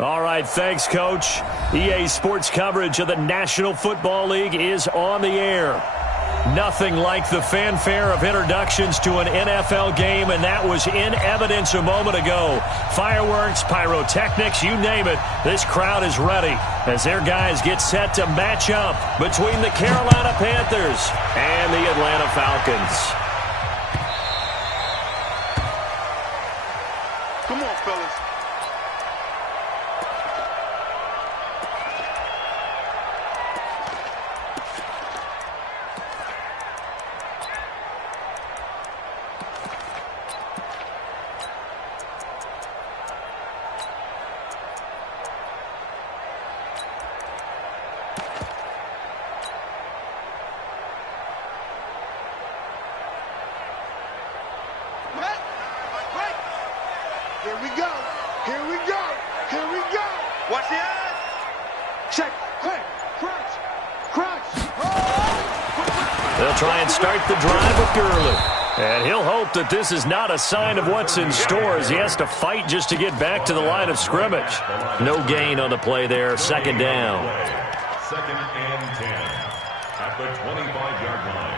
All right, thanks, Coach. EA Sports coverage of the National Football League is on the air. Nothing like the fanfare of introductions to an NFL game, and that was in evidence a moment ago. Fireworks, pyrotechnics, you name it, this crowd is ready as their guys get set to match up between the Carolina Panthers and the Atlanta Falcons. Come on, fellas. Here we go. Here we go. Here we go. Watch the eyes. Check. Hey. Crunch. Crunch. Oh. They'll try and start the drive with Gurley. And he'll hope that this is not a sign of what's in store as he has to fight just to get back to the line of scrimmage. No gain on the play there. Second down. Second and 10 at the 25-yard line.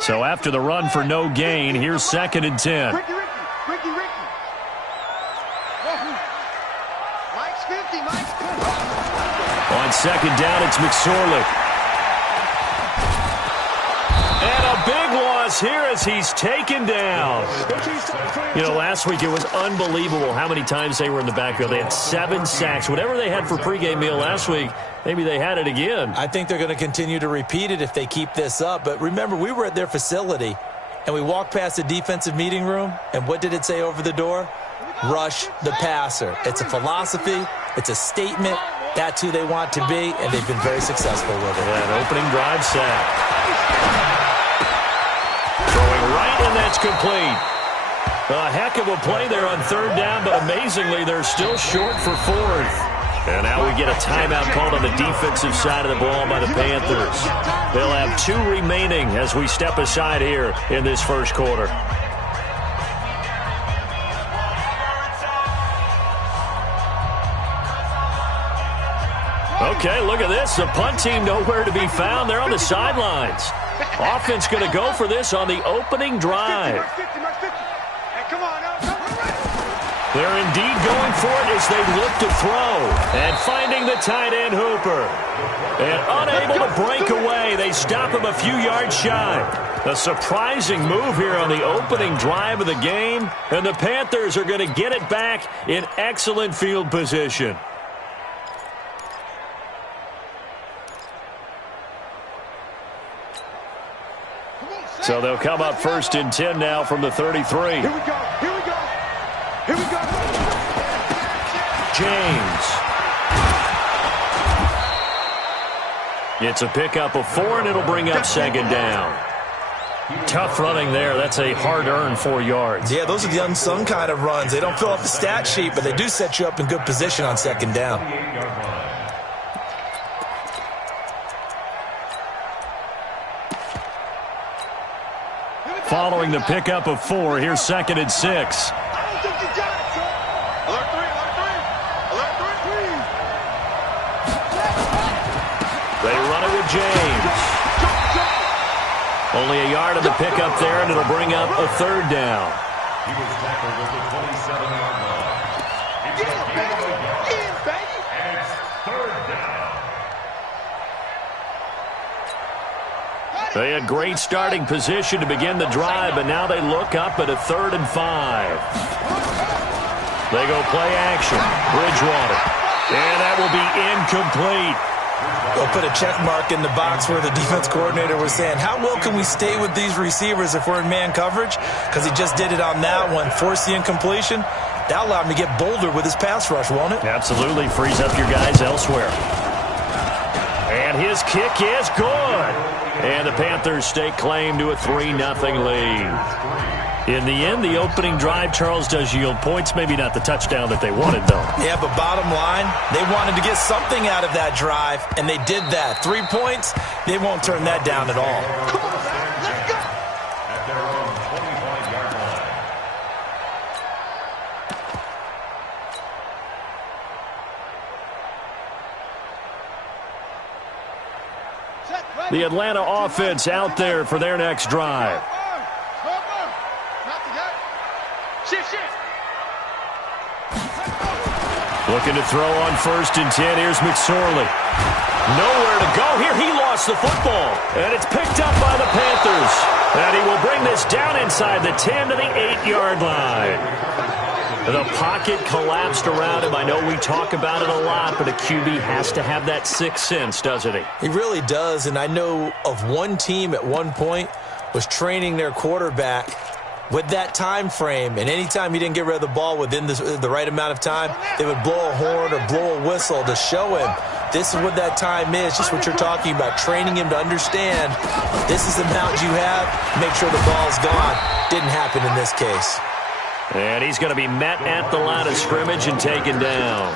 So after the run for no gain, here's second and 10. Ricky. Mike's 50. Mike's 50. On second down, it's McSorley. And a big loss here as he's taken down. You know, last week it was unbelievable how many times they were in the backfield. They had 7 sacks. Whatever they had for pregame meal last week, maybe they had it again. I think they're going to continue to repeat it if they keep this up. But remember, we were at their facility, and we walked past the defensive meeting room, and what did it say over the door? Rush the passer. It's a philosophy. It's a statement. That's who they want to be, and they've been very successful with it. That opening drive sack. Throwing right, and that's complete. A heck of a play there on third down, but amazingly, they're still short for fourth. And now we get a timeout called on the defensive side of the ball by the Panthers. They'll have 2 remaining as we step aside here in this first quarter. Okay, look at this. The punt team nowhere to be found. They're on the sidelines. Offense going to go for this on the opening drive. They're indeed going for it as they look to throw. And finding the tight end Hooper. And unable to break away. They stop him a few yards shy. A surprising move here on the opening drive of the game. And the Panthers are going to get it back in excellent field position. So they'll come up first and 10 now from the 33. Here we go. Here we go. Here we go. James. It's a pickup of 4, and it'll bring up second down. Tough running there. That's a hard-earned 4 yards. Yeah, those are the unsung kind of runs. They don't fill up the stat sheet, but they do set you up in good position on second down. Following the pickup of 4, here's second and 6. Alert 3, alert 3. They run it with James. Only a yard of the pickup there, and it'll bring up a third down. He was tackled at the 27-yard line. And it's third down. They had great starting position to begin the drive, but now they look up at a 3rd and 5. They go play action. Bridgewater. And that will be incomplete. They'll put a check mark in the box where the defense coordinator was saying, how well can we stay with these receivers if we're in man coverage? Because he just did it on that one. Force the incompletion. That'll allow him to get bolder with his pass rush, won't it? Absolutely. Frees up your guys elsewhere. And his kick is good. And the Panthers stake claim to a 3-0 lead. In the end, the opening drive, Charles, does yield points. Maybe not the touchdown that they wanted, though. Yeah, but bottom line, they wanted to get something out of that drive, and they did that. 3 points, they won't turn that down at all. Come on, let's go. At their own 25-yard line. The Atlanta offense out there for their next drive. Looking to throw on 1st and 10. Here's McSorley. Nowhere to go here. He lost the football. And it's picked up by the Panthers. And he will bring this down inside the 10 to the 8-yard line. The pocket collapsed around him. I know we talk about it a lot, but a QB has to have that sixth sense, doesn't he? He really does, and I know of one team at one point was training their quarterback with that time frame, and anytime he didn't get rid of the ball within the right amount of time, they would blow a horn or blow a whistle to show him this is what that time is, just what you're talking about, training him to understand this is the amount you have, make sure the ball's gone. Didn't happen in this case. And he's going to be met at the line of scrimmage and taken down.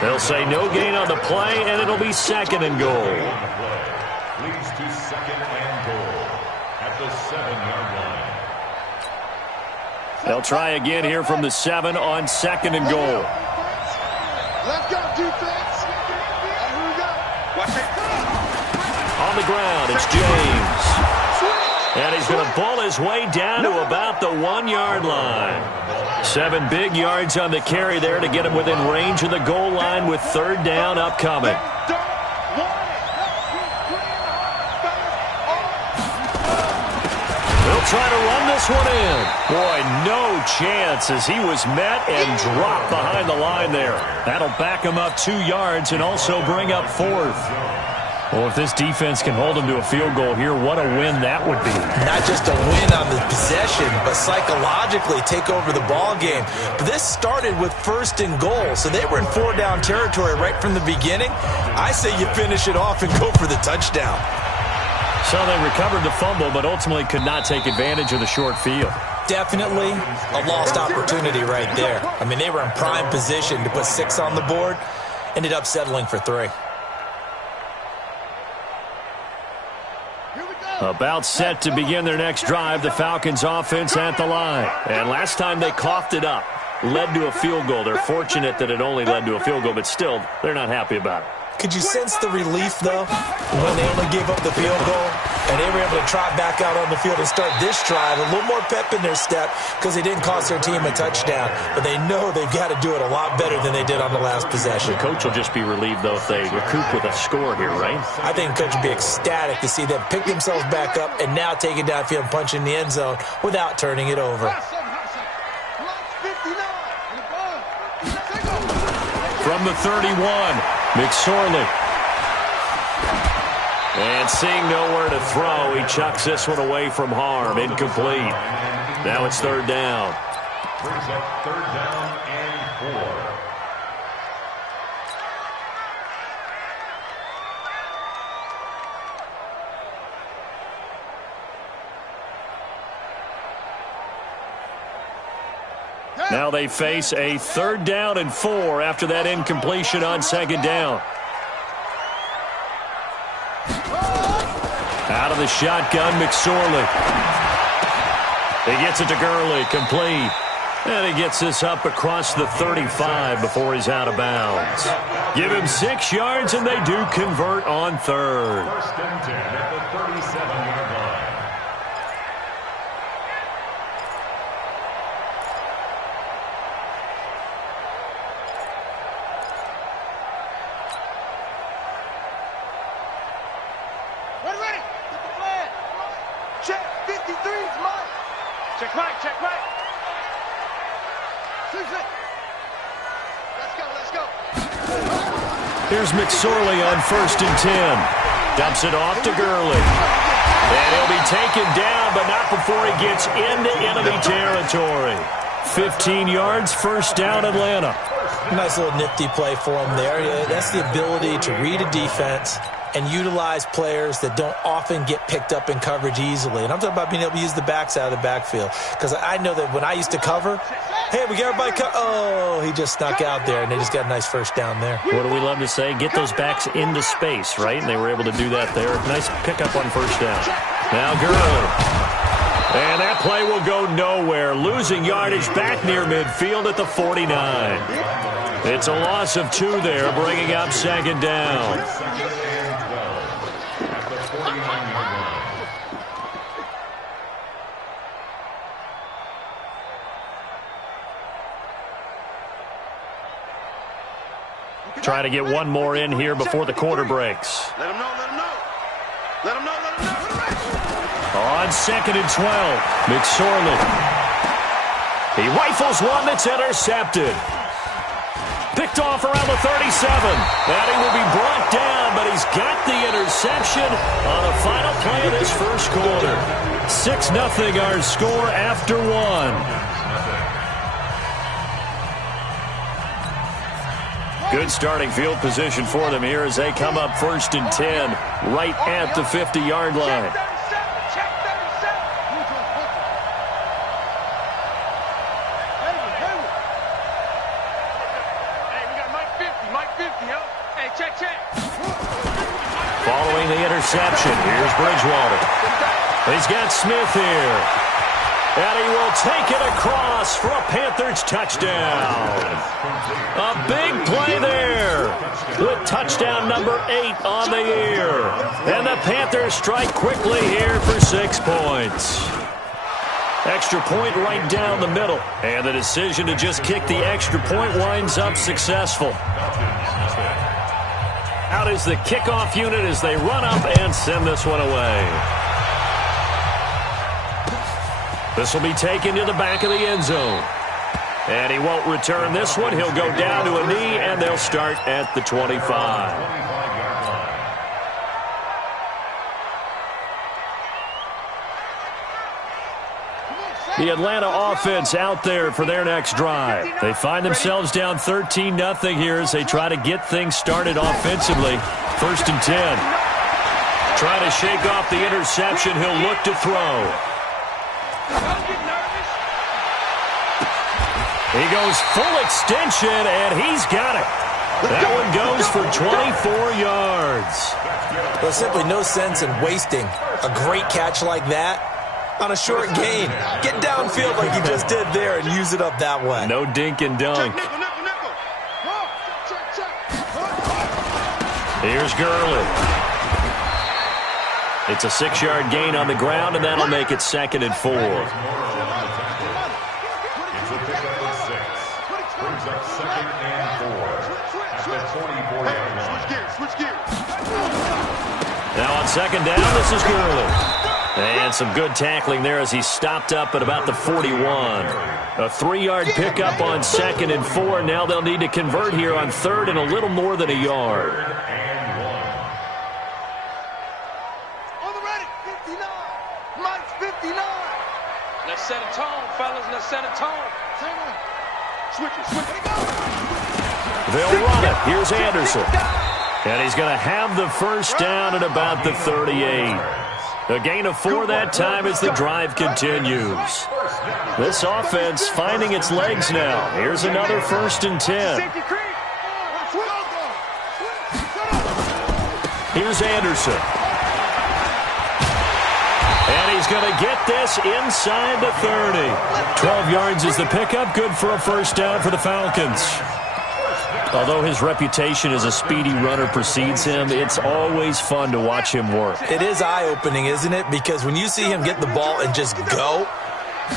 They'll say no gain on the play, and it'll be 2nd and goal. Leads to 2nd and goal at the 7-yard line. They'll try again here from the 7 on 2nd and goal. Let's go, defense. Here we go. Watch it. On the ground, it's James. And he's going to ball his way down to about the 1-yard line. 7 big yards on the carry there to get him within range of the goal line with 3rd down upcoming. They'll try to run this one in. Boy, no chance as he was met and dropped behind the line there. That'll back him up 2 yards and also bring up 4th. Well, if this defense can hold him to a field goal here, what a win that would be. Not just a win on the possession, but psychologically take over the ball game. But this started with 1st and goal, so they were in 4-down territory right from the beginning. I say you finish it off and go for the touchdown. So they recovered the fumble, but ultimately could not take advantage of the short field. Definitely a lost opportunity right there. I mean, they were in prime position to put 6 on the board, ended up settling for 3. About set to begin their next drive, the Falcons offense at the line. And last time they coughed it up, led to a field goal. They're fortunate that it only led to a field goal, but still, they're not happy about it. Could you sense the relief, though, when they only gave up the field goal and they were able to trot back out on the field and start this drive? A little more pep in their step because they didn't cost their team a touchdown. But they know they've got to do it a lot better than they did on the last possession. The coach will just be relieved, though, if they recoup with a score here, right? I think the coach will be ecstatic to see them pick themselves back up and now take it downfield and punch in the end zone without turning it over. From the 31, McSorley. And seeing nowhere to throw, he chucks this one away from harm. Incomplete. Now it's 3rd down. Brings up 3rd down and 4. Now they face a 3rd down and 4 after that incompletion on 2nd down. Out of the shotgun, McSorley. He gets it to Gurley, complete. And he gets this up across the 35 before he's out of bounds. Give him 6 yards, and they do convert on 3rd. 1st and 10 at the 37-yard line. Check 53 is mine. Check right, check right. Let's go. Here's McSorley on 1st and 10. Dumps it off to Gurley. And he'll be taken down, but not before he gets into enemy territory. 15 yards, 1st down, Atlanta. Nice little nifty play for him there. Yeah, that's the ability to read a defense and utilize players that don't often get picked up in coverage easily. And I'm talking about being able to use the backside of the backfield. Because I know that when I used to cover, hey, we got everybody oh, he just snuck out there, and they just got a nice first down there. What do we love to say? Get those backs into space, right? And they were able to do that there. Nice pickup on first down. Now Gurley. And that play will go nowhere. Losing yardage back near midfield at the 49. It's a loss of 2 there, bringing up second down. Try to get one more in here before the quarter breaks. Let him know, let him know. Let him know, let him know. On second and 12, McSorley. He rifles one that's intercepted. Picked off around the 37. And he will be brought down, but he's got the interception on the final play of this first quarter. 6-0 our score after 1. Good starting field position for them here as they come up 1st and 10, right at the 50-yard line. Following the interception, here's Bridgewater. He's got Smith here. And he will take it across for a Panthers touchdown. A big play there. With touchdown number 8 on the year. And the Panthers strike quickly here for 6 points. Extra point right down the middle. And the decision to just kick the extra point winds up successful. Out is the kickoff unit as they run up and send this one away. This will be taken to the back of the end zone. And he won't return this one. He'll go down to a knee, and they'll start at the 25. The Atlanta offense out there for their next drive. They find themselves down 13-0 here as they try to get things started offensively. 1st and 10. Trying to shake off the interception. He'll look to throw. He goes full extension, and he's got it. That one goes for 24 yards. There's simply no sense in wasting a great catch like that on a short gain. Get downfield like you just did there and use it up that way. No dink and dunk. Here's Gurley. It's a 6-yard gain on the ground, and that'll make it 2nd and 4. Now on 2nd down, this is Gurley. And some good tackling there as he stopped up at about the 41. A 3-yard pickup on 2nd and 4. Now they'll need to convert here on 3rd and a little more than a yard. On the ready, 59. Mike's 59. Let's set a tone, fellas. Let's set a tone. Switch it, switch it. They'll run it. Here's Anderson. And he's going to have the first down at about the 38. A gain of 4 that time as the drive continues. This offense finding its legs now. Here's another 1st and 10. Here's Anderson. And he's going to get this inside the 30. 12 yards is the pickup. Good for a first down for the Falcons. Although his reputation as a speedy runner precedes him, it's always fun to watch him work. It is eye-opening, isn't it? Because when you see him get the ball and just go,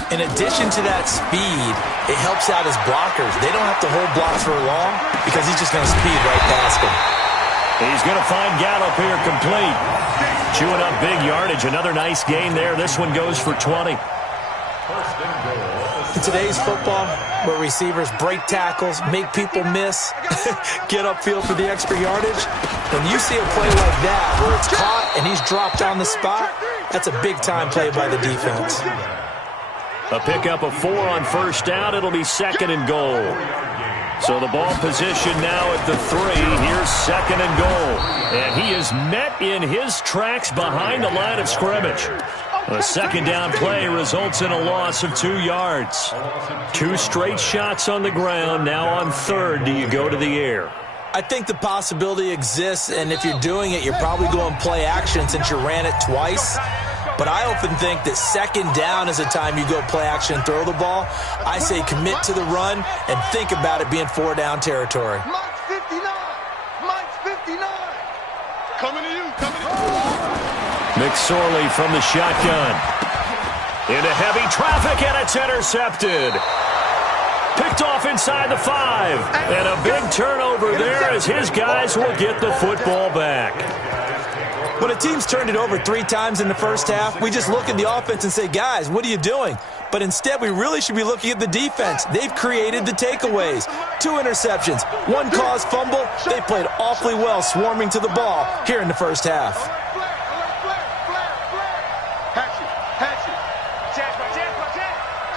in addition to that speed, it helps out his blockers. They don't have to hold blocks for long because he's just going to speed right past them. He's going to find Gallup here complete. Chewing up big yardage. Another nice gain there. This one goes for 20. In today's football, where receivers break tackles, make people miss, get upfield for the extra yardage, when you see a play like that where it's caught and he's dropped on the spot, that's a big-time play by the defense. A pickup of 4 on first down. It'll be 2nd and goal. So the ball position now at the 3. Here's second and goal. And he is met in his tracks behind the line of scrimmage. A second down play results in a loss of 2 yards. 2 straight shots on the ground. Now on third, do you go to the air? I think the possibility exists, and if you're doing it, you're probably going play action since you ran it twice. But I often think that second down is a time you go play action and throw the ball. I say commit to the run and think about it being 4-down territory. Mike's 59. Mike's 59. Coming to you. Coming to you. McSorley from the shotgun. Into heavy traffic, and it's intercepted. Picked off inside the 5. And a big turnover there as his guys will get the football back. When a team's turned it over 3 times in the first half, we just look at the offense and say, guys, what are you doing? But instead, we really should be looking at the defense. They've created the takeaways. 2 interceptions, 1 caused fumble. They played awfully well swarming to the ball here in the first half.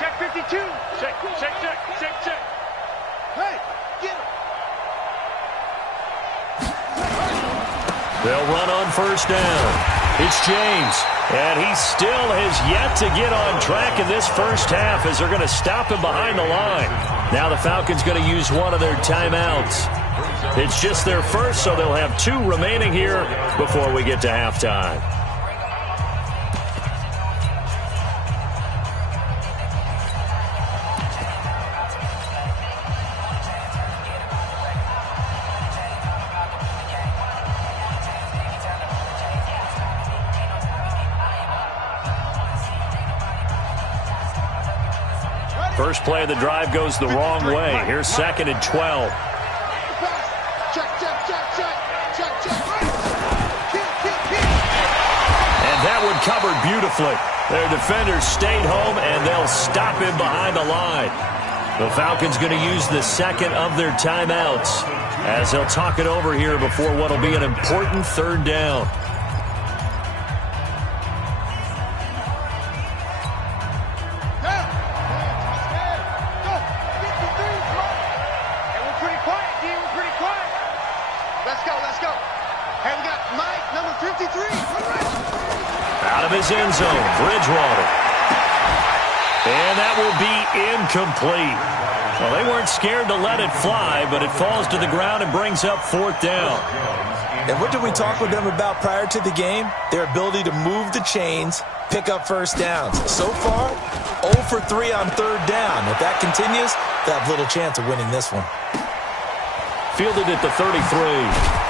Check 52. Check. Hey, get him. They'll run on first down. It's James, and he still has yet to get on track in this first half as they're going to stop him behind the line. Now the Falcons going to use one of their timeouts. It's just their first, so they'll have 2 remaining here before we get to halftime. First play of the drive goes the wrong way. Here's second and 12. Check. And that one covered beautifully. Their defenders stayed home, and they'll stop him behind the line. The Falcons going to use the second of their timeouts as they'll talk it over here before what will be an important third down. Out of his end zone, Bridgewater. And that will be incomplete. Well, they weren't scared to let it fly, but it falls to the ground and brings up 4th down. And what did we talk with them about prior to the game? Their ability to move the chains, pick up first downs. So far, 0 for 3 on third down. If that continues, they'll have little chance of winning this one. Fielded at the 33.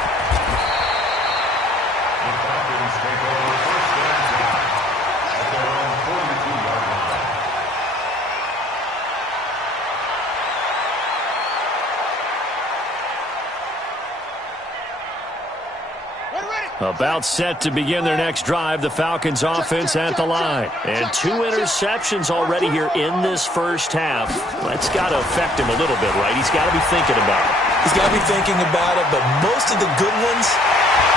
About set to begin their next drive, the Falcons offense at the line. And 2 interceptions already here in this first half. That's got to affect him a little bit, right? He's got to be thinking about it. He's got to be thinking about it, but most of the good ones,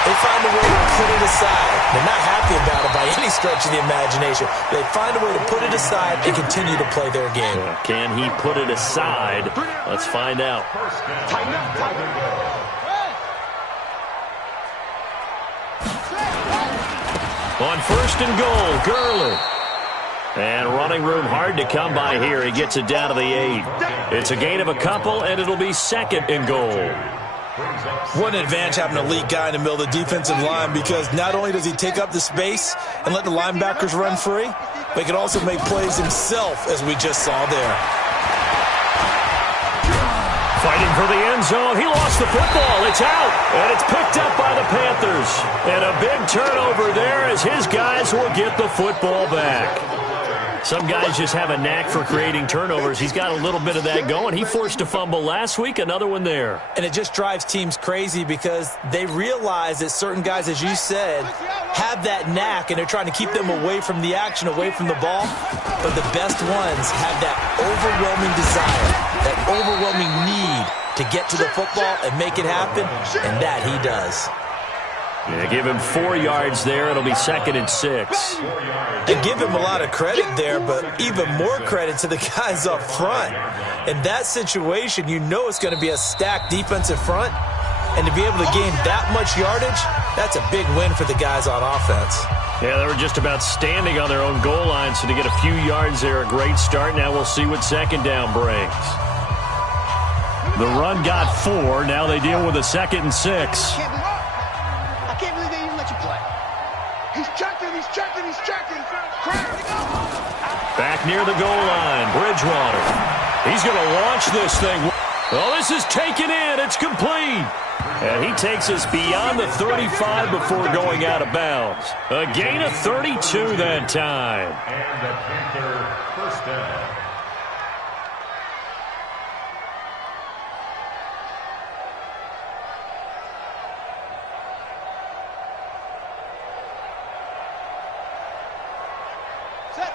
they find a way to put it aside. They're not happy about it by any stretch of the imagination. They find a way to put it aside and continue to play their game. Can he put it aside? Let's find out. On first and goal, Gurley. And running room hard to come by here. He gets it down to the 8. It's a gain of a couple, and it'll be second and goal. What an advantage having an elite guy in the middle of the defensive line, because not only does he take up the space and let the linebackers run free, but he can also make plays himself, as we just saw there. Fighting for the end zone. He lost the football. It's out. And it's picked up by the Panthers. And a big turnover there as his guys will get the football back. Some guys just have a knack for creating turnovers. He's got a little bit of that going. He forced a fumble last week, another one there. And it just drives teams crazy because they realize that certain guys, as you said, have that knack, and they're trying to keep them away from the action, away from the ball. But the best ones have that overwhelming desire, that overwhelming need to get to the football and make it happen, and that he does. Yeah, give him 4 yards there. It'll be 2nd and 6. And give him a lot of credit there, but even more credit to the guys up front. In that situation, you know it's going to be a stacked defensive front. And to be able to gain that much yardage, that's a big win for the guys on offense. Yeah, they were just about standing on their own goal line, so to get a few yards there, a great start. Now we'll see what 2nd down brings. The run got 4. Now they deal with a 2nd and 6. I can't believe they even let you play. He's checking. Back near the goal line, Bridgewater. He's going to launch this thing. Oh, this is taken in. It's complete. And he takes us beyond the 35 before going out of bounds. A gain of 32 that time. And the Panther first down.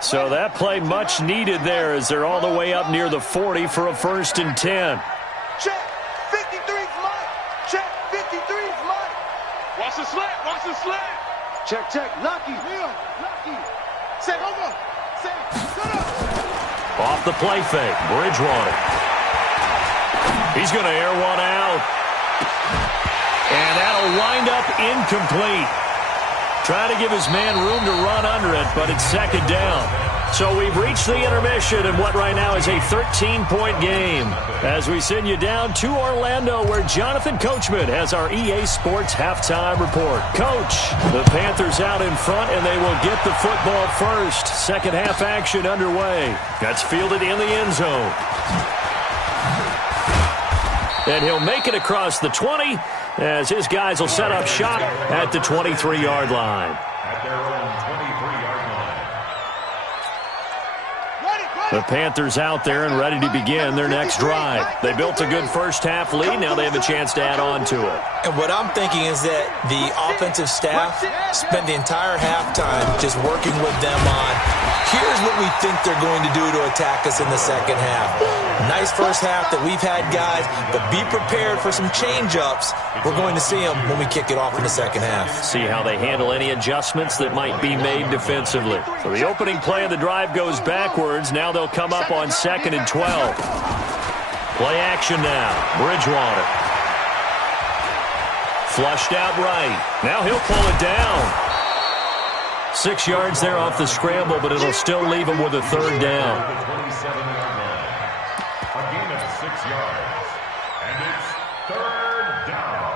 So that play much needed there as they're all the way up near the 40 for a 1st and 10. Check. 53's mine. Check. 53's mine. Watch the slant. Check. Lucky. Say, over. Say, shut up. Off the play fake, Bridgewater. He's going to air one out. And that'll wind up incomplete. Trying to give his man room to run under it, but it's 2nd down. So we've reached the intermission in what right now is a 13-point game. As we send you down to Orlando, where Jonathan Coachman has our EA Sports halftime report. Coach, the Panthers out in front, and they will get the football first. Second half action underway. That's fielded in the end zone. And he'll make it across the 20 as his guys will set up shop at the 23-yard line. At their own 23-yard line. The Panthers out there and ready to begin their next drive. They built a good first-half lead. Now they have a chance to add on to it. And what I'm thinking is that the offensive staff spent the entire halftime just working with them on, here's what we think they're going to do to attack us in the second half. Nice first half that we've had, guys, but be prepared for some change-ups. We're going to see them when we kick it off in the second half. See how they handle any adjustments that might be made defensively. So the opening play of the drive goes backwards. Now they'll come up on 2nd and 12. Play action now. Bridgewater. Flushed out right. Now he'll pull it down. 6 yards there off the scramble, but it'll still leave him with a 3rd down. A gain of 6 yards. And it's 3rd down.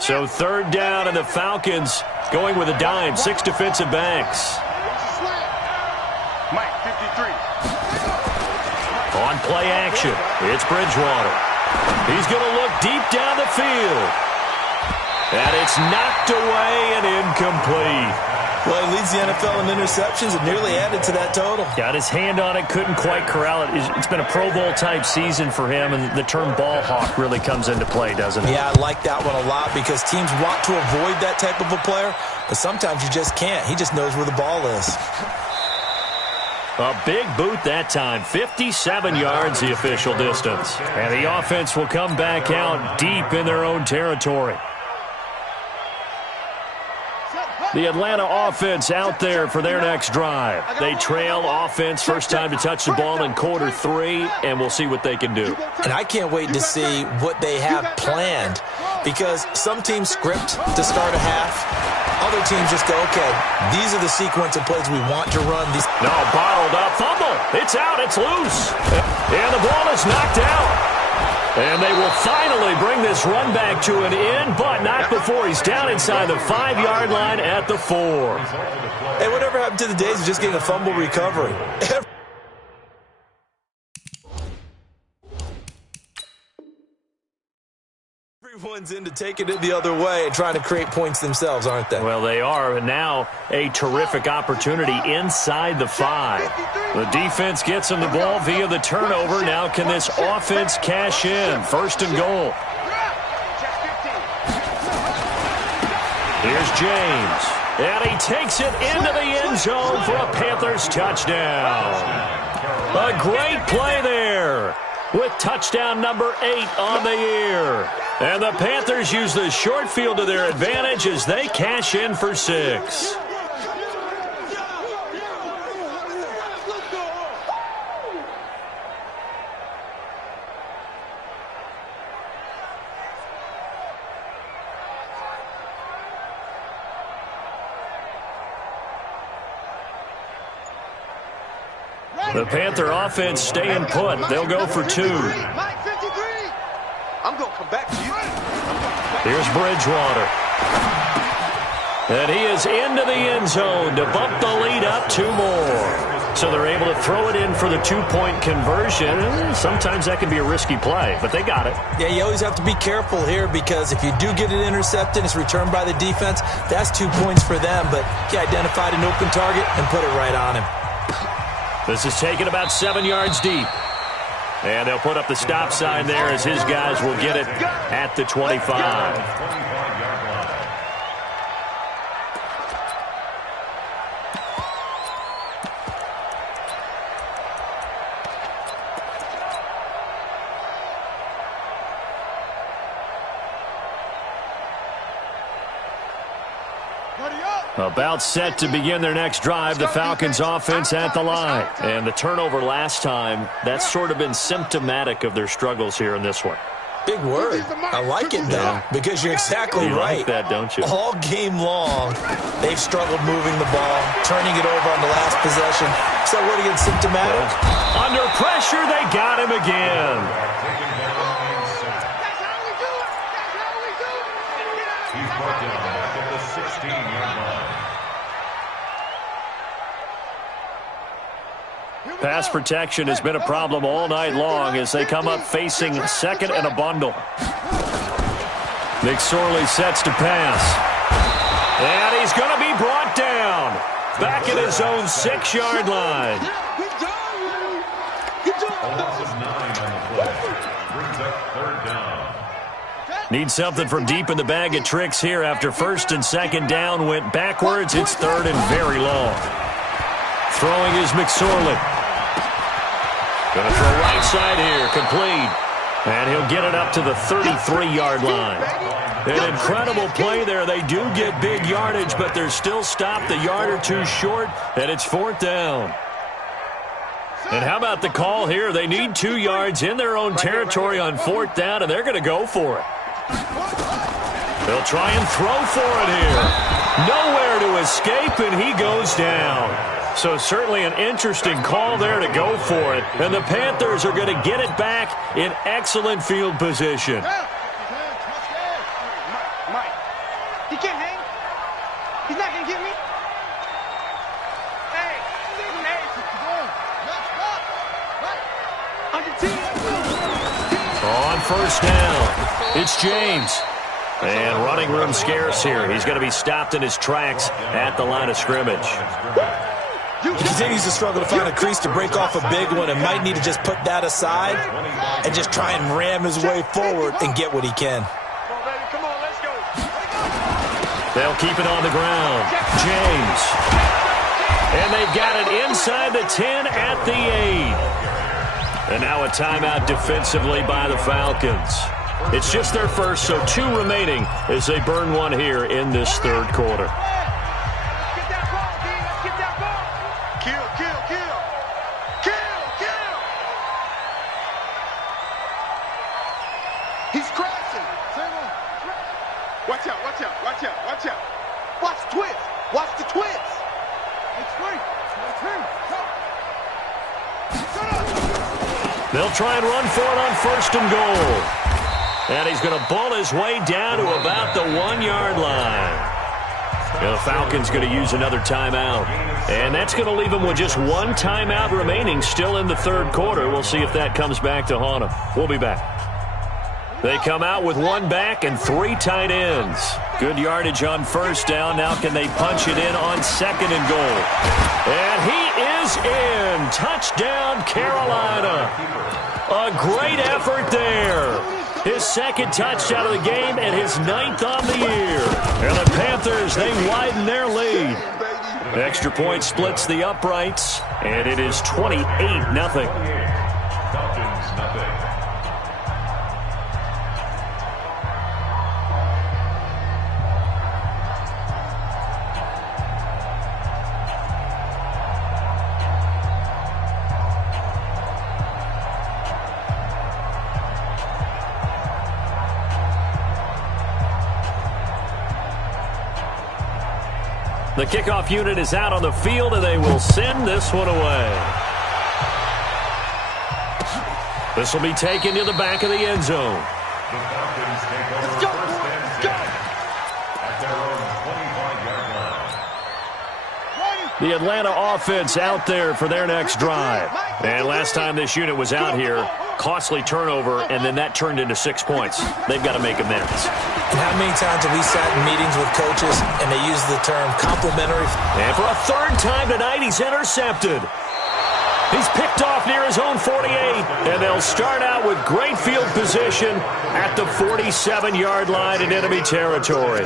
So 3rd down, and the Falcons going with a dime. 6 defensive backs. Mike, 53. On play action, it's Bridgewater. He's going to look deep down the field. And it's knocked away and incomplete. Well, he leads the NFL in interceptions and nearly added to that total. Got his hand on it, couldn't quite corral it. It's been a Pro Bowl-type season for him, and the term ball hawk really comes into play, doesn't it? Yeah, I like that one a lot because teams want to avoid that type of a player, but sometimes you just can't. He just knows where the ball is. A big boot that time, 57 yards the official distance. And the offense will come back out deep in their own territory. The Atlanta offense out there for their next drive. They trail offense, first time to touch the ball in quarter 3, and we'll see what they can do. And I can't wait to see what they have planned because some teams script to start a half. Other teams just go, okay, these are the sequence of plays we want to run. No, bottled up, fumble. It's out, it's loose. And the ball is knocked out. And they will finally bring this run back to an end, but not before he's down inside the 5-yard line at the 4. Hey, whatever happened to the days of just getting a fumble recovery? Everyone's into taking it the other way and trying to create points themselves, aren't they? Well, they are, and now a terrific opportunity inside the 5. The defense gets him the ball via the turnover. Now can this offense cash in? 1st and goal. Here's James. And he takes it into the end zone for a Panthers touchdown. A great play there with touchdown number 8 on the year. And the Panthers use the short field to their advantage as they cash in for 6. The Panther offense staying put. They'll go for 2. Mike 53. I'm going to come back to you. Here's Bridgewater. And he is into the end zone to bump the lead up 2 more. So they're able to throw it in for the 2-point conversion. Sometimes that can be a risky play, but they got it. Yeah, you always have to be careful here because if you do get it intercepted, it's returned by the defense, that's 2 points for them. But he identified an open target and put it right on him. This is taken about 7 yards deep. And they'll put up the stop sign there as his guys will get it at the 25. About set to begin their next drive, the Falcons offense at the line. And the turnover last time, that's sort of been symptomatic of their struggles here in this one. Big word. I like it, though, because you're exactly right. Like that, don't you? All game long, they've struggled moving the ball, turning it over on the last possession. So what again, symptomatic? Under pressure, they got him again. That's how we do it. That's how we do it. He's brought down back at the 16-yard line. Pass protection has been a problem all night long as they come up facing second and a bundle. McSorley sets to pass. And he's going to be brought down. Back at his own 6-yard line. A loss of 9 on the play. Brings up 3rd down. Need something from deep in the bag of tricks here after 1st and 2nd down went backwards. It's 3rd and very long. Throwing is McSorley. Going to throw right side here, complete. And he'll get it up to the 33-yard line. An incredible play there. They do get big yardage, but they're still stopped a yard or 2 short, and it's 4th down. And how about the call here? They need 2 yards in their own territory on 4th down, and they're going to go for it. They'll try and throw for it here. Nowhere to escape, and he goes down. So certainly an interesting call there to go for it. And the Panthers are going to get it back in excellent field position. Mike, he can't hang. He's not going to get me. Hey, on 1st down, it's James. And running room scarce here. He's going to be stopped in his tracks at the line of scrimmage. He continues to struggle to find a crease to break off a big one and might need to just put that aside and just try and ram his way forward and get what he can. Come on, let's go. They'll keep it on the ground. James. And they've got it inside the 10 at the 8. And now a timeout defensively by the Falcons. It's just their first, so 2 remaining as they burn one here in this 3rd quarter. He's crashing. Watch out, watch out, watch out, watch out. Watch twist. Watch the twist. They'll try and run for it on 1st and goal. And he's going to bull his way down to about the 1-yard line. And the Falcons going to use another timeout. And that's going to leave them with just 1 timeout remaining still in the 3rd quarter. We'll see if that comes back to haunt them. We'll be back. They come out with 1 back and 3 tight ends. Good yardage on 1st down. Now can they punch it in on 2nd and goal? And he is in. Touchdown, Carolina. A great effort there. His second touchdown of the game and his 9th on the year. And the Panthers, they widen their lead. Extra point splits the uprights, and it is 28-0. Falcons, nothing. The kickoff unit is out on the field, and they will send this one away. This will be taken to the back of the end zone. The Falcons take over first and 10 at their own 25-yard line. The Atlanta offense out there for their next drive. And last time this unit was out here, costly turnover, and then that turned into 6 points. They've got to make amends. And how many times have we sat in meetings with coaches and they use the term complimentary? And for a third time tonight, he's intercepted. He's picked off near his own 48, and they'll start out with great field position at the 47-yard line in enemy territory.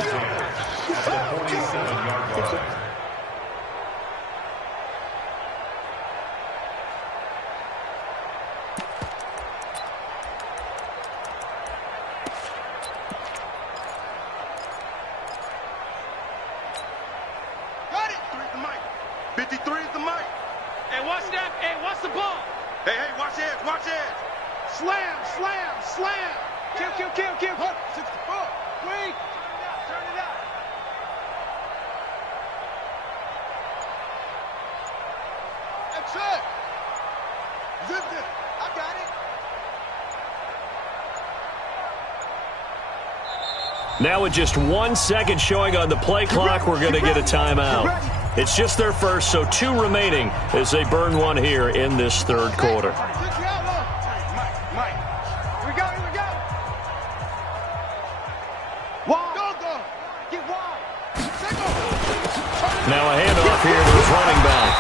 Now with just 1 second showing on the play clock, we're going to get a timeout. It's just their first, so 2 remaining as they burn one here in this third quarter. Now a handoff here to his running back.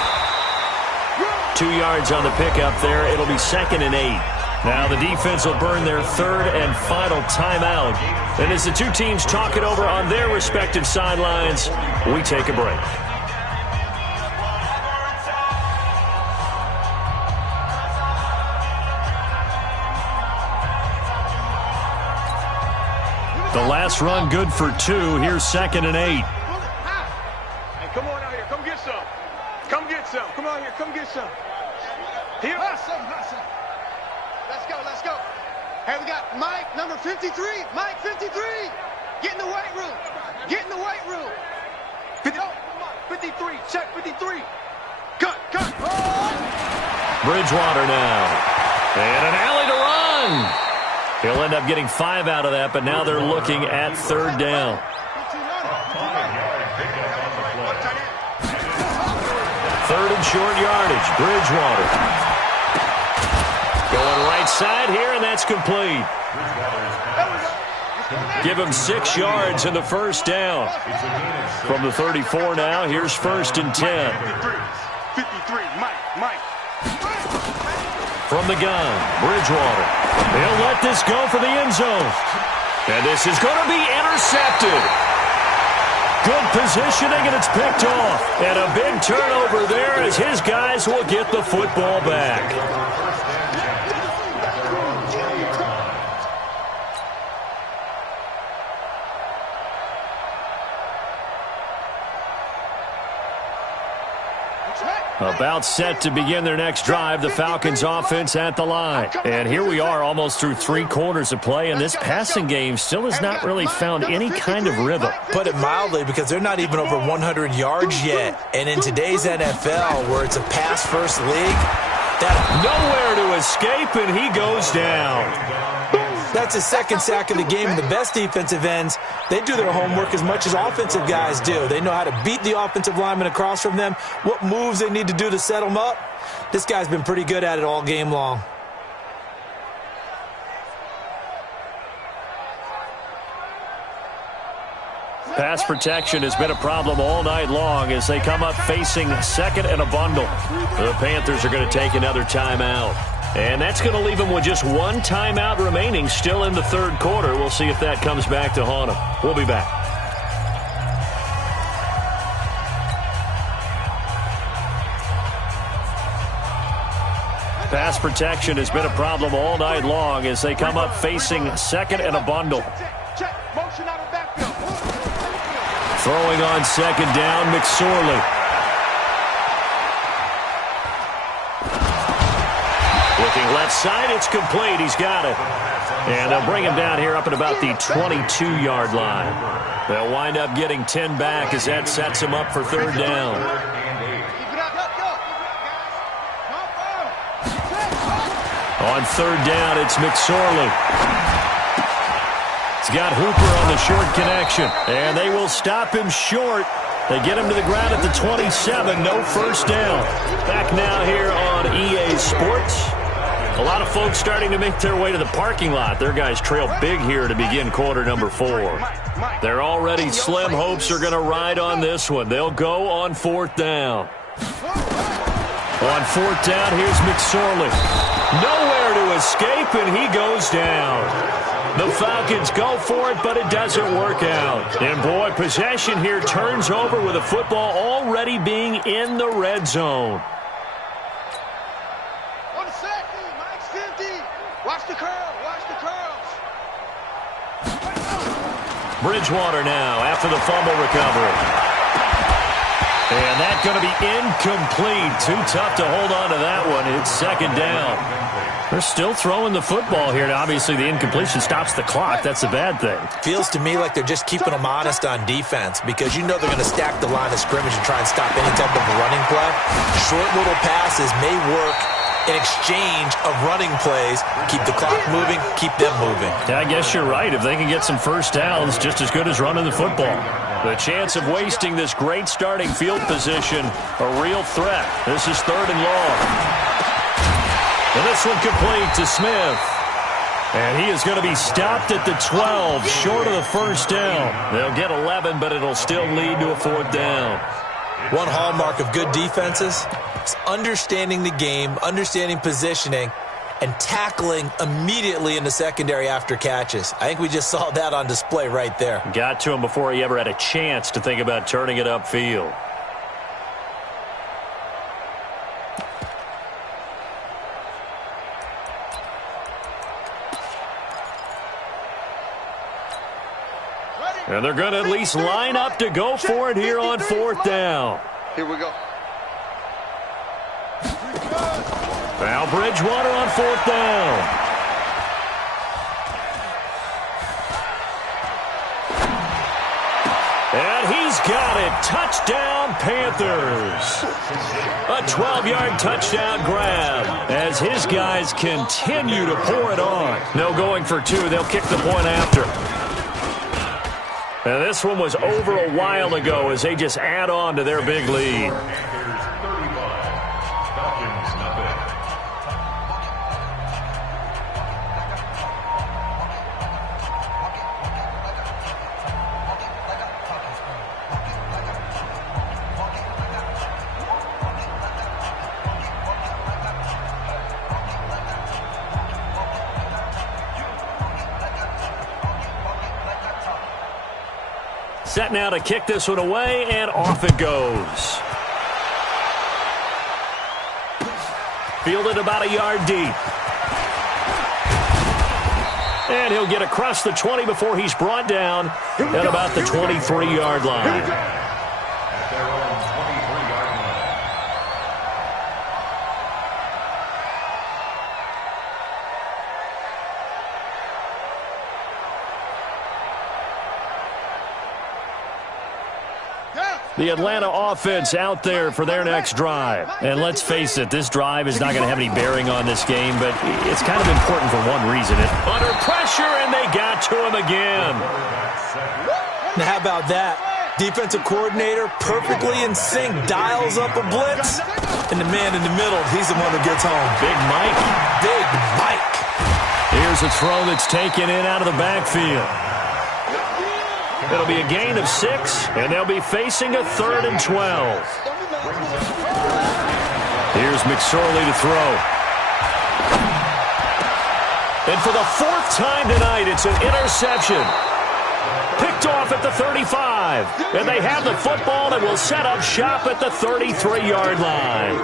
2 yards on the pickup there. It'll be 2nd and 8. Now the defense will burn their third and final timeout. And as the two teams talk it over on their respective sidelines, we take a break. The last run good for 2. Here's 2nd and 8. Hey, come on out here. Come get some. Come get some. Come on here. Come get some. Here. Let's go. Let's go. Hey, we got Mike, number 53. Mike, 53. Get in the weight room. Get in the weight room. 53. Check 53. Cut. Oh. Bridgewater now. And an alley to run. He'll end up getting 5 out of that, but now they're looking at 3rd down. 3rd and short yardage. Bridgewater. Going right side here, and that's complete. Give him 6 yards in the first down. From the 34 now, here's 1st and 10. 53. Mike. From the gun, Bridgewater. He'll let this go for the end zone. And this is going to be intercepted. Good positioning, and it's picked off. And a big turnover there as his guys will get the football back. About set to begin their next drive, the Falcons offense at the line. And here we are almost through 3 quarters of play, and this passing game still has not really found any kind of rhythm. Put it mildly, because they're not even over 100 yards yet. And in today's NFL, where it's a pass-first league, nowhere to escape, and he goes down. That's his 2nd sack of the game. And the best defensive ends, they do their homework as much as offensive guys do. They know how to beat the offensive lineman across from them, what moves they need to do to set them up. This guy's been pretty good at it all game long. Pass protection has been a problem all night long as they come up facing 2nd and a bundle. The Panthers are going to take another timeout. And that's going to leave him with just one timeout remaining still in the third quarter. We'll see if that comes back to haunt him. We'll be back. Pass protection has been a problem all night long as they come up facing second and a bundle. Throwing on second down, McSorley. Looking left side, it's complete. He's got it. And they'll bring him down here up at about the 22-yard line. They'll wind up getting 10 back as that sets him up for third down. On third down, it's McSorley. He's got Hooper on the short connection, and they will stop him short. They get him to the ground at the 27, no first down. Back now here on EA Sports. A lot of folks starting to make their way to the parking lot. Their guys trail big here to begin quarter number 4. They're already slim hopes are going to ride on this one. They'll go on fourth down. On fourth down, here's McSorley. Nowhere to escape, and he goes down. The Falcons go for it, but it doesn't work out. And, boy, possession here turns over with the football already being in the red zone. Watch the curl. Watch the curls. Bridgewater now after the fumble recovery. And that's going to be incomplete. Too tough to hold on to that one. It's second down. They're still throwing the football here. Now, obviously, the incompletion stops the clock. That's the bad thing. Feels to me like they're just keeping them honest on defense because you know they're going to stack the line of scrimmage and try and stop any type of a running play. Short little passes may work in exchange of running plays. Keep the clock moving, keep them moving. Yeah, I guess you're right. If they can get some first downs, just as good as running the football. The chance of wasting this great starting field position, a real threat. This is third and long. And this one complete to Smith. And he is going to be stopped at the 12, short of the first down. They'll get 11, but it'll still lead to a fourth down. One hallmark of good defenses is understanding the game, understanding positioning, and tackling immediately in the secondary after catches. I think we just saw that on display right there. Got to him before he ever had a chance to think about turning it upfield. And they're going to at least line up to go for it here on fourth down. Here we go. Now Bridgewater on fourth down. And he's got it. Touchdown, Panthers. A 12-yard touchdown grab as his guys continue to pour it on. No going for two. They'll kick the point after. And this one was over a while ago as they just add on to their big lead. Set now to kick this one away, and off it goes. Fielded about a yard deep. And he'll get across the 20 before he's brought down at about the 23-yard line. The Atlanta offense out there for their next drive. And let's face it, this drive is not going to have any bearing on this game, but it's kind of important for one reason. It's under pressure, and they got to him again. Now, how about that? Defensive coordinator perfectly in sync, dials up a blitz, and the man in the middle, he's the one who gets home. Big Mike. Big Mike. Here's a throw that's taken in out of the backfield. It'll be a gain of 6, and they'll be facing a 3rd and 12. Here's McSorley to throw. And for the fourth time tonight, it's an interception. Picked off at the 35. And they have the football and will set up shop at the 33-yard line.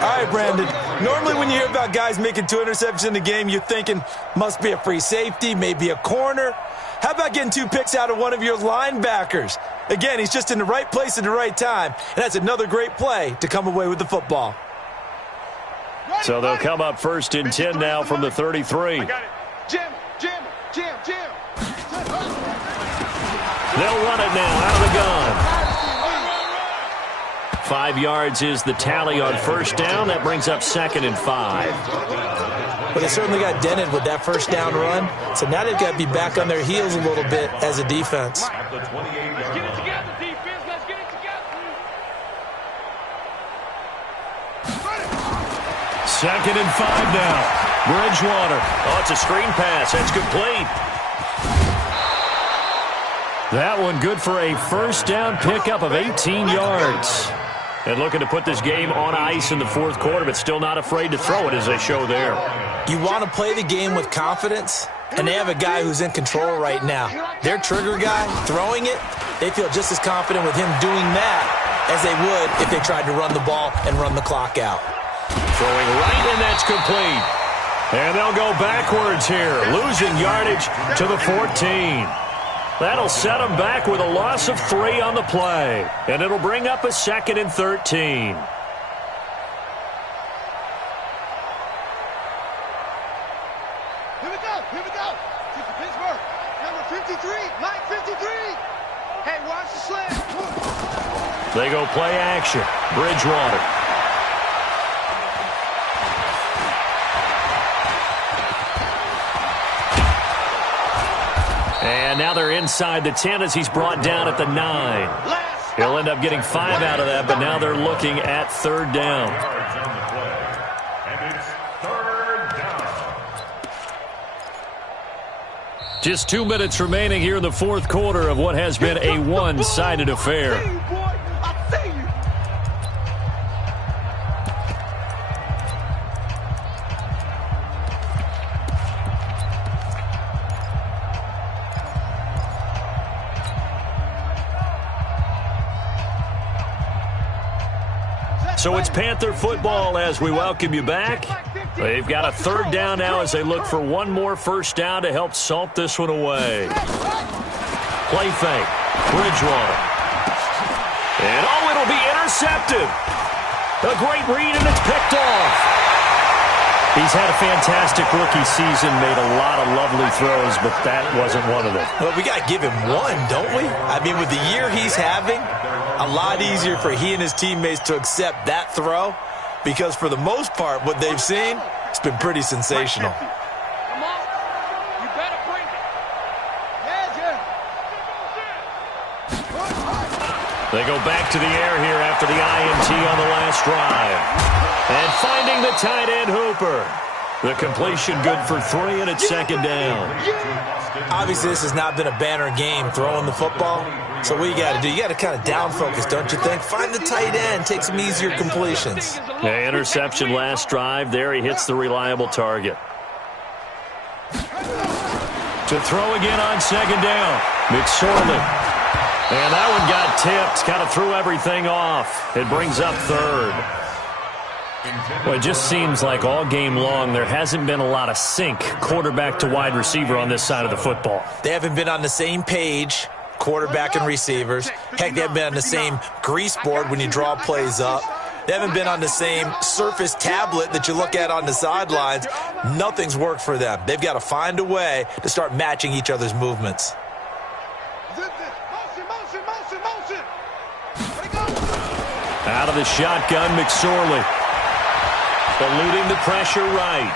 All right, Brandon. Normally when you hear about guys making 2 interceptions in the game, you're thinking must be a free safety, maybe a corner. How about getting 2 picks out of one of your linebackers? Again, he's just in the right place at the right time, and that's another great play to come away with the football. So they'll come up first and 10 now from the 33. I got it. Jim. They'll run it now out of the gun. 5 yards is the tally on first down. That brings up 2nd and 5. But they certainly got dented with that first down run. So now they've got to be back on their heels a little bit as a defense. Let's get it together, defense. Let's get it together. 2nd and 5 now. Bridgewater. Oh, it's a screen pass. That's complete. That one good for a first down pickup of 18 yards. And looking to put this game on ice in the fourth quarter, but still not afraid to throw it as they show there. You want to play the game with confidence, and they have a guy who's in control right now. Their trigger guy, throwing it, they feel just as confident with him doing that as they would if they tried to run the ball and run the clock out. Throwing right, and that's complete. And they'll go backwards here, losing yardage to the 14. That'll set them back with a loss of 3 on the play. And it'll bring up a 2nd and 13. Here we go. To Pittsburgh. Number 53. Mike 53. Hey, watch the slant. They go play action. Bridgewater. And now they're inside the 10 as he's brought down at the 9. He'll end up getting 5 out of that, but now they're looking at 3rd down. And it's 3rd down. Just 2 minutes remaining here in the fourth quarter of what has been a one-sided affair. So it's Panther football as we welcome you back. They've got a 3rd down now as they look for one more first down to help salt this one away. Play fake. Bridgewater. And oh, it'll be intercepted. A great read, and it's picked off. He's had a fantastic rookie season, made a lot of lovely throws, but that wasn't one of them. Well, we got to give him one, don't we? I mean, with the year he's having, a lot easier for he and his teammates to accept that throw because for the most part, what they've seen, it's been pretty sensational. Come on. You better bring it. Yeah, Jim. They go back to the air here after the INT on the last drive. And finding the tight end Hooper. The completion good for 3, and it's 2nd down. Obviously, this has not been a banner game throwing the football. So what you got to do, you got to kind of down focus, don't you think? Find the tight end, take some easier completions. The interception last drive. There he hits the reliable target. To throw again on 2nd down. McSorley. And that one got tipped. Kind of threw everything off. It brings up 3rd. Well, it just seems like all game long there hasn't been a lot of sync quarterback to wide receiver on this side of the football. They haven't been on the same page, quarterback and receivers. Heck, they haven't been on the same grease board when you draw plays up. They haven't been on the same Surface tablet that you look at on the sidelines. Nothing's worked for them. They've got to find a way to start matching each other's movements. Motion. Out of the shotgun, McSorley. Eluding the pressure right.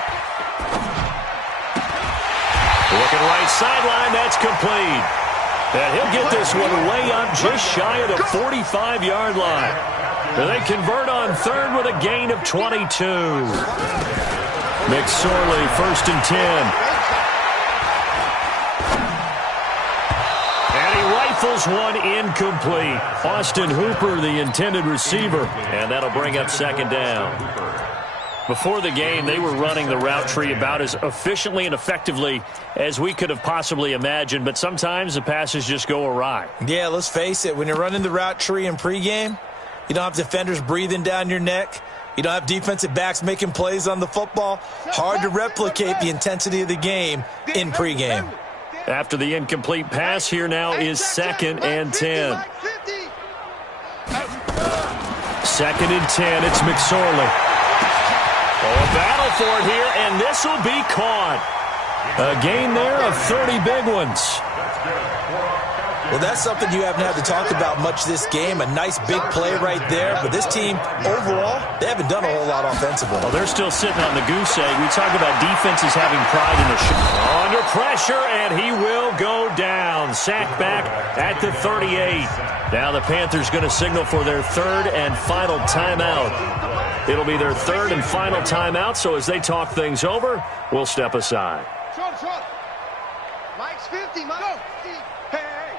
Looking right sideline, that's complete. And he'll get this one way up just shy of the 45-yard line. And they convert on 3rd with a gain of 22. McSorley, 1st and 10. And he rifles one incomplete. Austin Hooper, the intended receiver. And that'll bring up 2nd down. Before the game, they were running the route tree about as efficiently and effectively as we could have possibly imagined, but sometimes the passes just go awry. Yeah, let's face it. When you're running the route tree in pregame, you don't have defenders breathing down your neck. You don't have defensive backs making plays on the football. Hard to replicate the intensity of the game in pregame. After the incomplete pass, here now is 2nd and 10. 2nd and 10, it's McSorley. A battle for it here, and this will be caught. A gain there of 30 big ones. Well, that's something you haven't had to talk about much this game. A nice big play right there. But this team, overall, they haven't done a whole lot offensively. Well, they're still sitting on the goose egg. We talk about defenses having pride in the shot. Under pressure, and he will go down. Sacked back at the 38. Now the Panthers going to signal for their 3rd and final timeout. It'll be their 3rd and final timeout, so as they talk things over, we'll step aside. Mike's 50, Mike. Hey.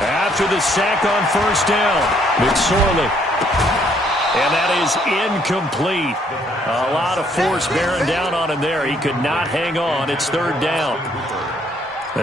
After the sack on 1st down, McSorley. And that is incomplete. A lot of force bearing down on him there. He could not hang on. It's 3rd down.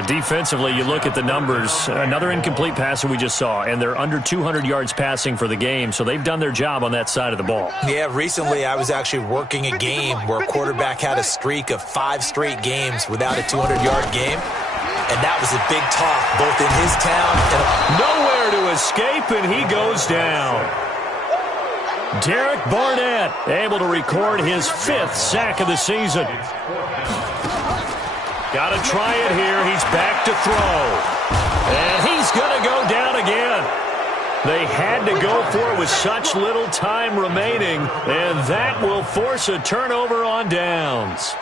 Defensively, you look at the numbers. Another incomplete pass that we just saw, and they're under 200 yards passing for the game, so they've done their job on that side of the ball. Yeah, recently I was actually working a game where a quarterback had a streak of 5 straight games without a 200-yard game, and that was a big talk both in his town and nowhere to escape, and he goes down. Derek Barnett able to record his 5th sack of the season. Got to try it here. He's back to throw. And he's going to go down again. They had to go for it with such little time remaining, and that will force a turnover on downs.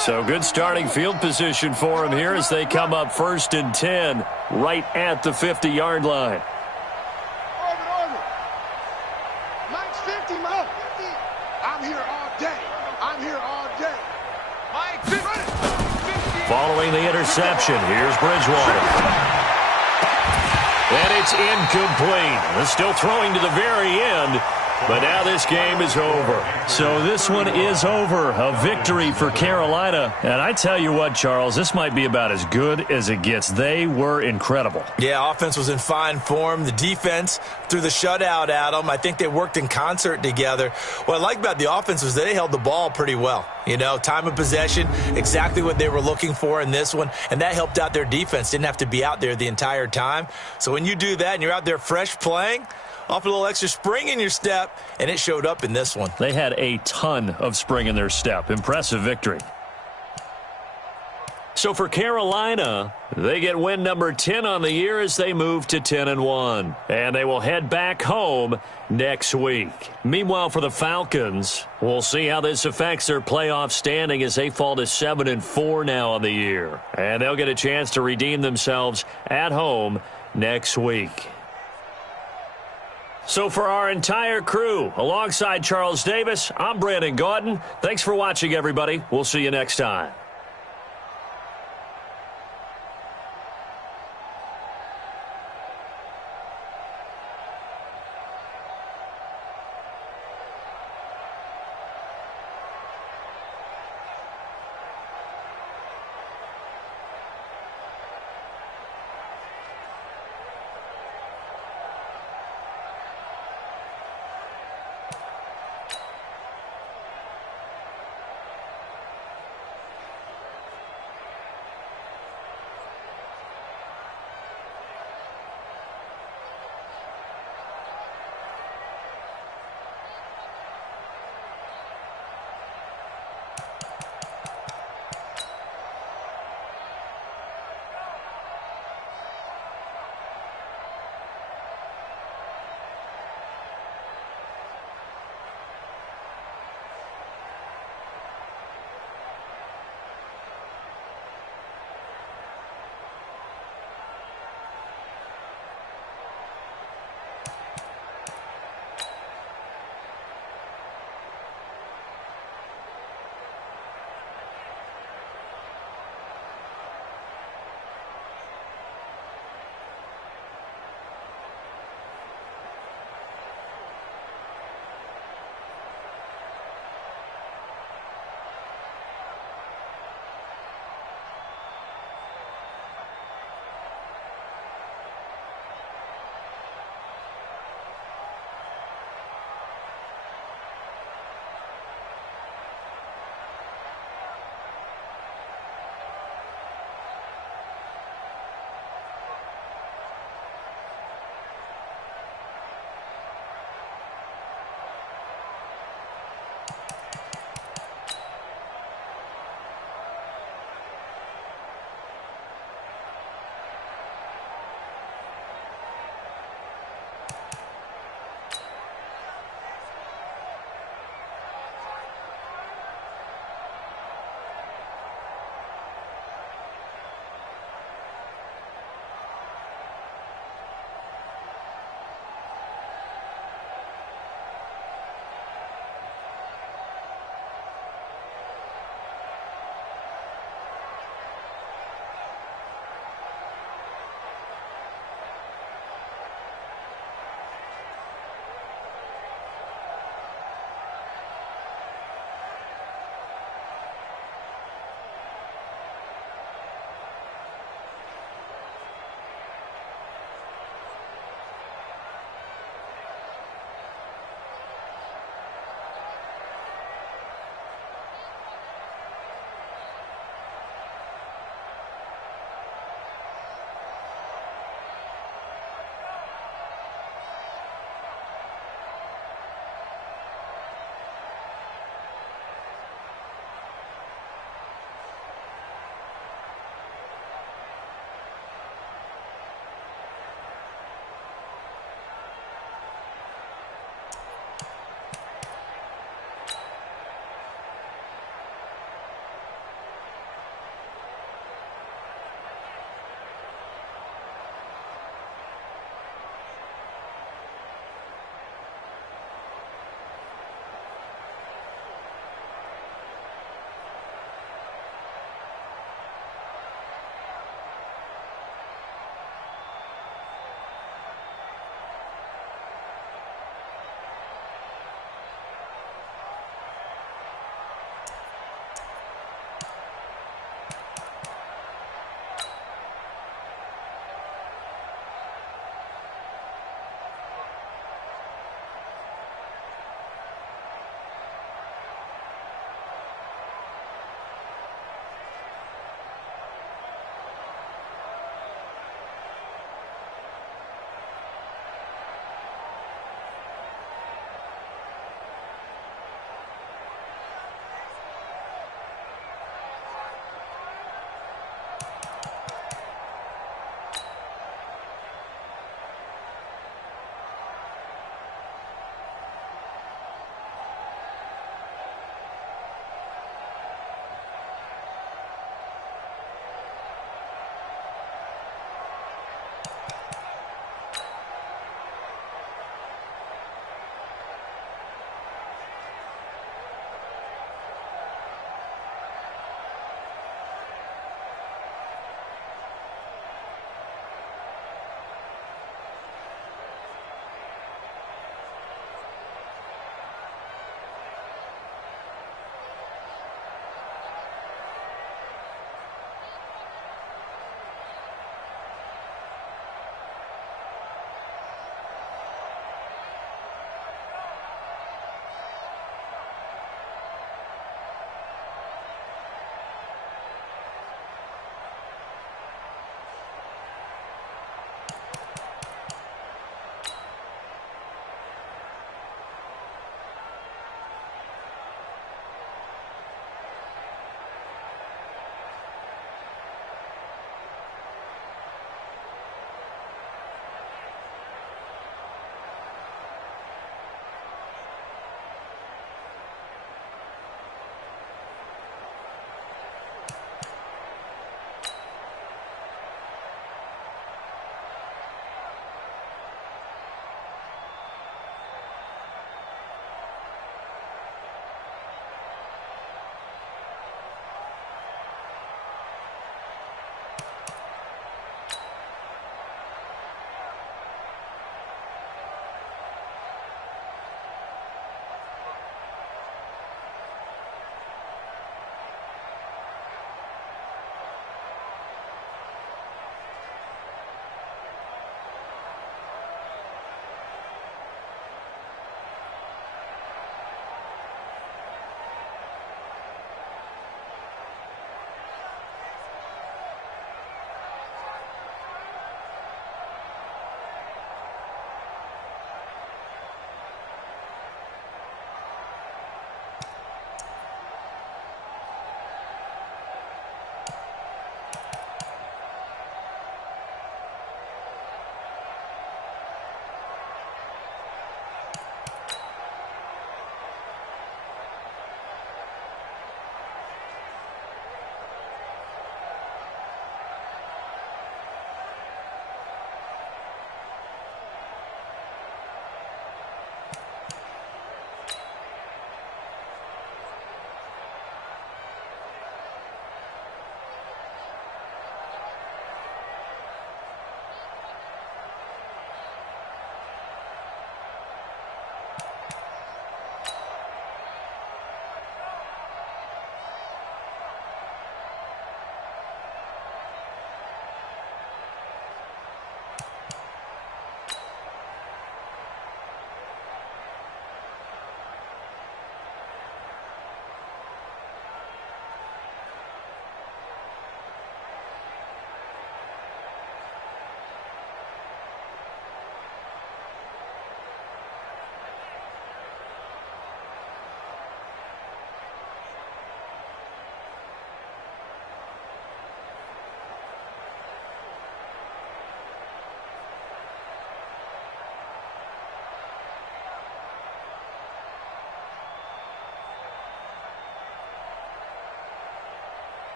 So good starting field position for him here as they come up 1st and 10 right at the 50-yard line. Mike's 50, Mike. I'm here all day. Mike, 50. Following the interception, here's Bridgewater. And it's incomplete. They're still throwing to the very end. But now this game is over. So this one is over. A victory for Carolina. And I tell you what, Charles, this might be about as good as it gets. They were incredible. Yeah, offense was in fine form. The defense threw the shutout at them. I think they worked in concert together. What I like about the offense was they held the ball pretty well. You know, time of possession, exactly what they were looking for in this one. And that helped out their defense. Didn't have to be out there the entire time. So when you do that and you're out there fresh playing, off a little extra spring in your step, and it showed up in this one. They had a ton of spring in their step. Impressive victory. So for Carolina, they get win number 10 on the year as they move to 10-1. And they will head back home next week. Meanwhile, for the Falcons, we'll see how this affects their playoff standing as they fall to 7-4 now on the year. And they'll get a chance to redeem themselves at home next week. So for our entire crew, alongside Charles Davis, I'm Brandon Gautin. Thanks for watching, everybody. We'll see you next time.